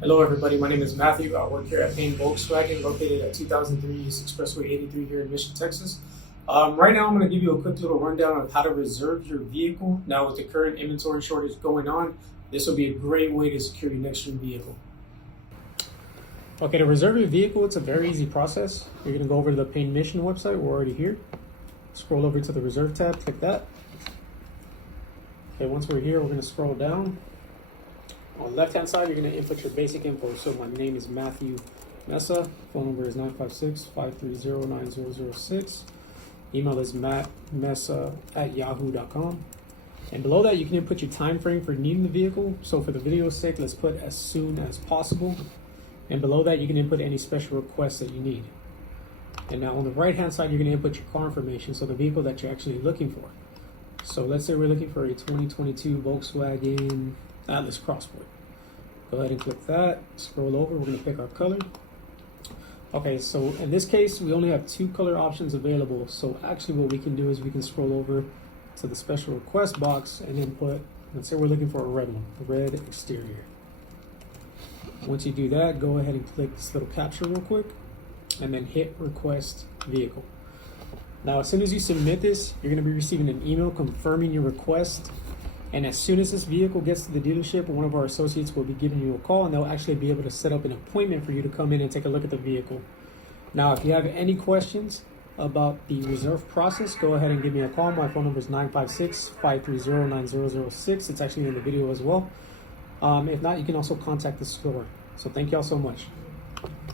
Hello everybody, my name is Matthew. I work here at Payne Volkswagen, located at 2003 East Expressway 83 here in Mission, Texas. Right now I'm going to give you a quick little rundown of how to reserve your vehicle. Now with the current inventory shortage going on, this will be a great way to secure your next dream vehicle. Okay, to reserve your vehicle, it's a very easy process. You're going to go over to the Payne Mission website. We're already here. Scroll over to the reserve tab, click that. Okay, once we're here, we're going to scroll down. On the left hand side, you're going to input your basic info. So my name is Matthew Mesa. Phone number is 956-530-9006. Email is mattmesa@yahoo.com. And below that, you can input your time frame for needing the vehicle. So for the video's sake, let's put as soon as possible. And below that, you can input any special requests that you need. And now on the right hand side, you're going to input your car information. So the vehicle that you're actually looking for. So let's say we're looking for a 2022 Volkswagen Atlas Crossport. Go ahead and click that. Scroll over. We're going to pick our color. Okay, so in this case, we only have two color options available. So actually what we can do is we can scroll over to the special request box and input, let's say we're looking for a red one, a red exterior. Once you do that, go ahead and click this little capture real quick and then hit request vehicle. Now, as soon as you submit this, you're going to be receiving an email confirming your request. And as soon as this vehicle gets to the dealership, one of our associates will be giving you a call and they'll actually be able to set up an appointment for you to come in and take a look at the vehicle. Now, if you have any questions about the reserve process, go ahead and give me a call. My phone number is 956-530-9006. It's actually in the video as well. If not, you can also contact the store. So thank y'all so much.